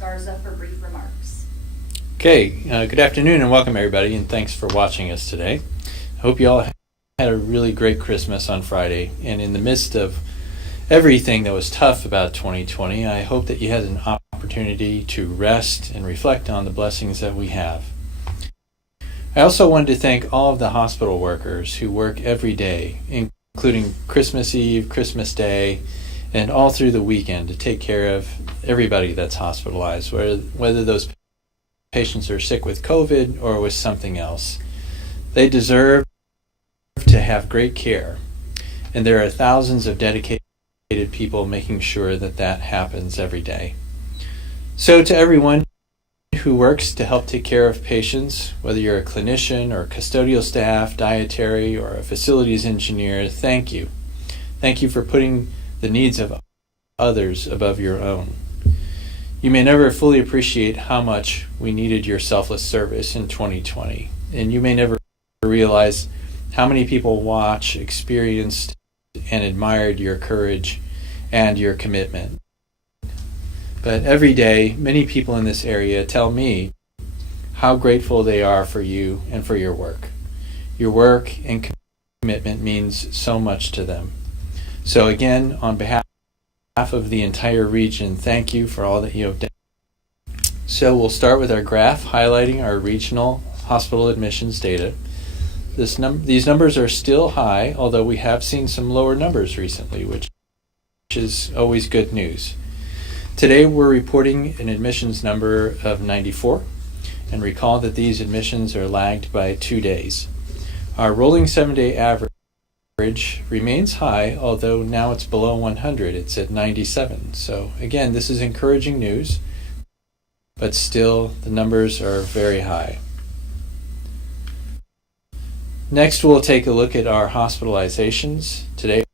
Garza for brief remarks. Okay, good afternoon and welcome everybody, and thanks for watching us today. I hope you all had a really great Christmas on Friday, and in the midst of everything that was tough about 2020, I hope that you had an opportunity to rest and reflect on the blessings that we have. I also wanted to thank all of the hospital workers who work every day, including Christmas Eve, Christmas Day, and all through the weekend to take care of everybody that's hospitalized, whether those patients are sick with COVID or with something else. They deserve to have great care, and there are thousands of dedicated people making sure that that happens every day. So to everyone who works to help take care of patients, whether you're a clinician or custodial staff, dietary, or a facilities engineer, thank you. Thank you for putting the needs of others above your own. You may never fully appreciate how much we needed your selfless service in 2020, and you may never realize how many people watched, experienced, and admired your courage and your commitment. But every day, many people in this area tell me how grateful they are for you and for your work. Your work and commitment means so much to them. So again, on behalf of the entire region, thank you for all that you have done. So we'll start with our graph highlighting our regional hospital admissions data. These numbers are still high, although we have seen some lower numbers recently, which is always good news. Today we're reporting an admissions number of 94, and recall that these admissions are lagged by 2 days. Our rolling 7-day average remains high, although now it's below 100. It's at 97. So again, this is encouraging news, but still the numbers are very high. Next, we'll take a look at our hospitalizations. Today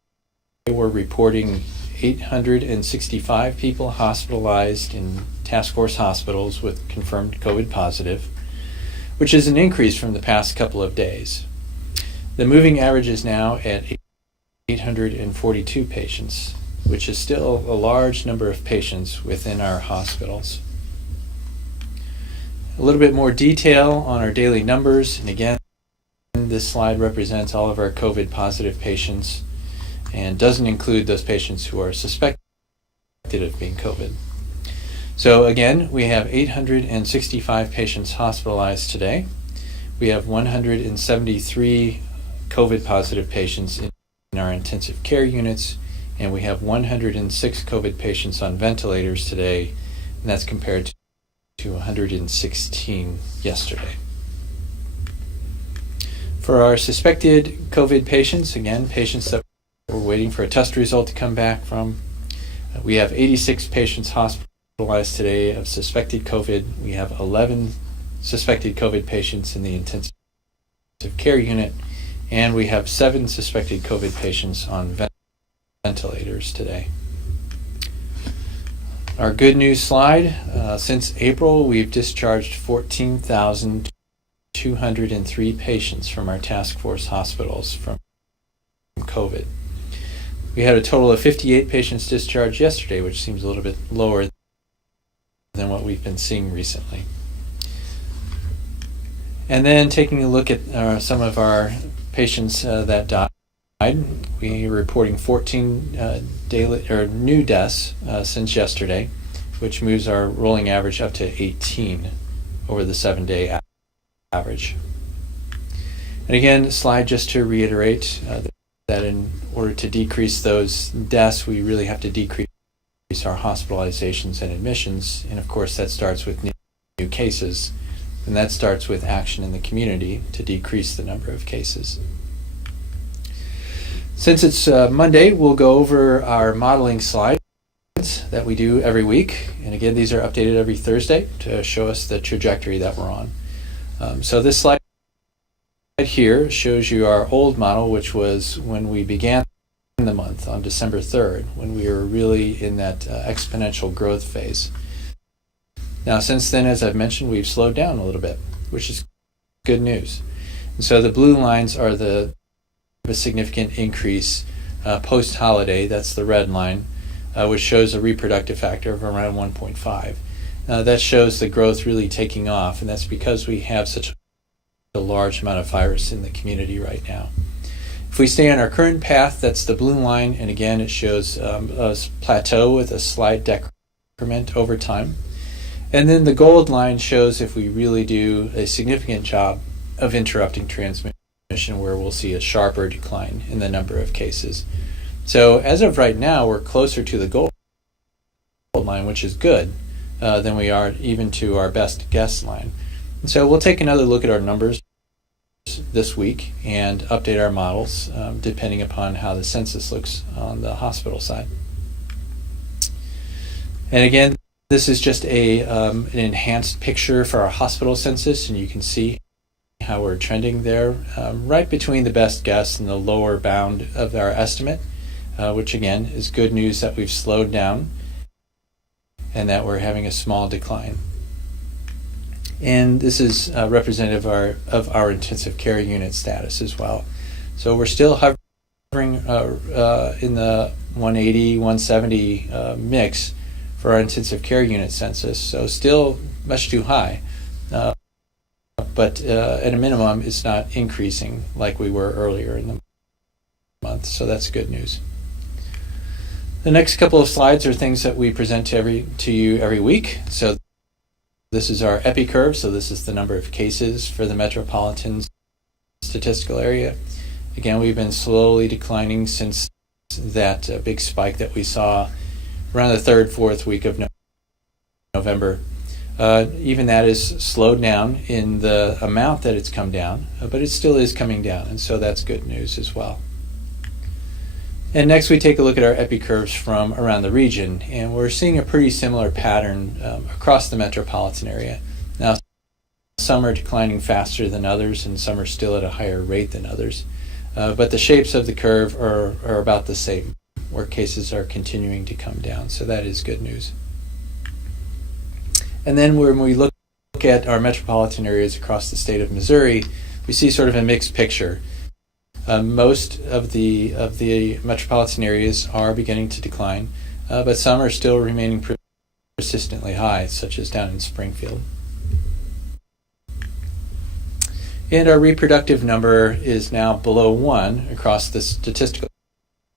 we're reporting 865 people hospitalized in task force hospitals with confirmed COVID positive, which is an increase from the past couple of days. The moving average is now at 842 patients, which is still a large number of patients within our hospitals. A little bit more detail on our daily numbers, and again, this slide represents all of our COVID positive patients and doesn't include those patients who are suspected of being COVID. So again, we have 865 patients hospitalized today. We have 173 COVID positive patients in our intensive care units, and we have 106 COVID patients on ventilators today, and that's compared to 116 yesterday. For our suspected COVID patients, again, patients that we're waiting for a test result to come back from, we have 86 patients hospitalized today of suspected COVID. We have 11 suspected COVID patients in the intensive care unit, and we have 7 suspected COVID patients on ventilators today. Our good news slide, since April, we've discharged 14,203 patients from our task force hospitals from COVID. We had a total of 58 patients discharged yesterday, which seems a little bit lower than what we've been seeing recently. And then taking a look at some of our patients that died, we are reporting 14 daily or new deaths since yesterday, which moves our rolling average up to 18 over the 7-day average. And again, slide just to reiterate that in order to decrease those deaths, we really have to decrease our hospitalizations and admissions, and of course that starts with new cases, and that starts with action in the community to decrease the number of cases. Since it's Monday, we'll go over our modeling slides that we do every week, and again, these are updated every Thursday to show us the trajectory that we're on. So this slide here shows you our old model, which was when we began the month on December 3rd, when we were really in that exponential growth phase. Now, since then, as I've mentioned, we've slowed down a little bit, which is good news. And so the blue lines are a significant increase post-holiday. That's the red line, which shows a reproductive factor of around 1.5. that shows the growth really taking off, and that's because we have such a large amount of virus in the community right now. If we stay on our current path, that's the blue line, and again it shows a plateau with a slight decrement over time. And then the gold line shows if we really do a significant job of interrupting transmission, where we'll see a sharper decline in the number of cases. So as of right now, we're closer to the gold line, which is good, than we are even to our best guess line. And so we'll take another look at our numbers this week and update our models depending upon how the census looks on the hospital side. And again, this is just an enhanced picture for our hospital census, and you can see how we're trending there, right between the best guess and the lower bound of our estimate, which again is good news that we've slowed down and that we're having a small decline. And this is representative of our intensive care unit status as well. So we're still hovering in the 180, 170 mix for our intensive care unit census, so still much too high. But at a minimum, it's not increasing like we were earlier in the month, so that's good news. The next couple of slides are things that we present to you every week. So this is our epi curve, so this is the number of cases for the metropolitan statistical area. Again, we've been slowly declining since that big spike that we saw around the third, fourth week of November. Even that is slowed down in the amount that it's come down, but it still is coming down, and so that's good news as well. And next we take a look at our epi curves from around the region, and we're seeing a pretty similar pattern across the metropolitan area. Now, some are declining faster than others, and some are still at a higher rate than others, but the shapes of the curve are about the same, where cases are continuing to come down, so that is good news. And then when we look at our metropolitan areas across the state of Missouri, we see sort of a mixed picture. Most of the metropolitan areas are beginning to decline, but some are still remaining persistently high, such as down in Springfield. And our reproductive number is now below 1 across the statistical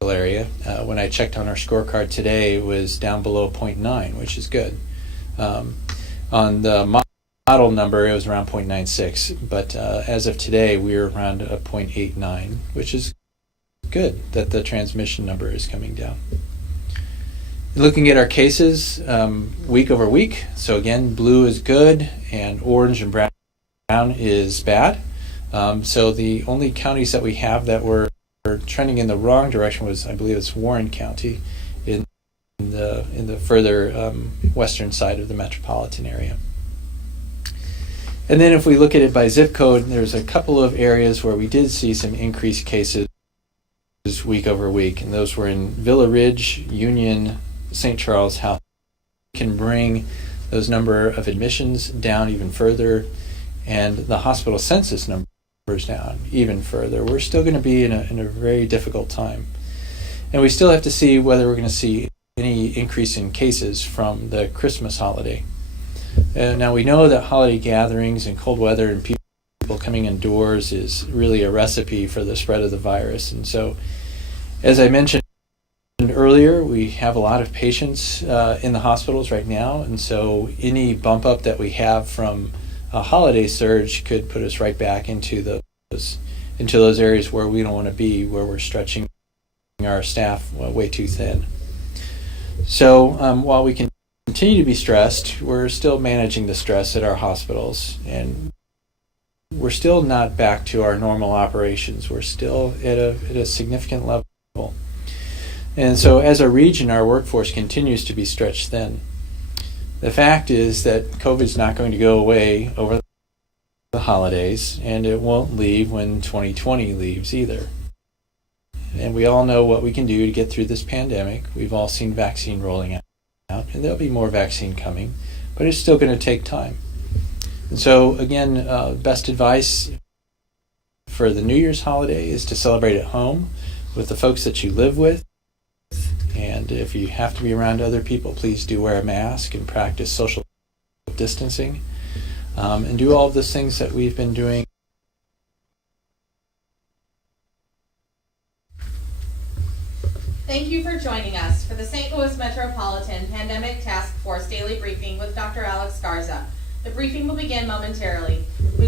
area. When I checked on our scorecard today, it was down below 0.9, which is good. On the model number, it was around 0.96, but as of today, we're around a 0.89, which is good that the transmission number is coming down. Looking at our cases week over week, so again, blue is good, and orange and brown is bad. So the only counties that we have that were trending in the wrong direction was, I believe it's Warren County in the further western side of the metropolitan area. And then if we look at it by zip code, there's a couple of areas where we did see some increased cases week over week, and those were in Villa Ridge, Union, St. Charles. How can bring those number of admissions down even further, and the hospital census numbers down even further. We're still going to be in a very difficult time, and we still have to see whether we're going to see any increase in cases from the Christmas holiday. Now we know that holiday gatherings and cold weather and people coming indoors is really a recipe for the spread of the virus. And so, as I mentioned earlier, we have a lot of patients in the hospitals right now, and so any bump up that we have from a holiday surge could put us right back into those areas where we don't want to be, where we're stretching our staff way too thin. So while we can continue to be stressed, we're still managing the stress at our hospitals, and we're still not back to our normal operations. We're still at a significant level. And so as a region, our workforce continues to be stretched thin. The fact is that COVID is not going to go away over the holidays, and it won't leave when 2020 leaves either. And we all know what we can do to get through this pandemic. We've all seen vaccine rolling out, and there'll be more vaccine coming, but it's still going to take time. And so again, best advice for the New Year's holiday is to celebrate at home with the folks that you live with. And if you have to be around other people, please do wear a mask and practice social distancing, and do all of the things that we've been doing. Thank you for joining us for the St. Louis Metropolitan Pandemic Task Force Daily Briefing with Dr. Alex Garza. The briefing will begin momentarily. We will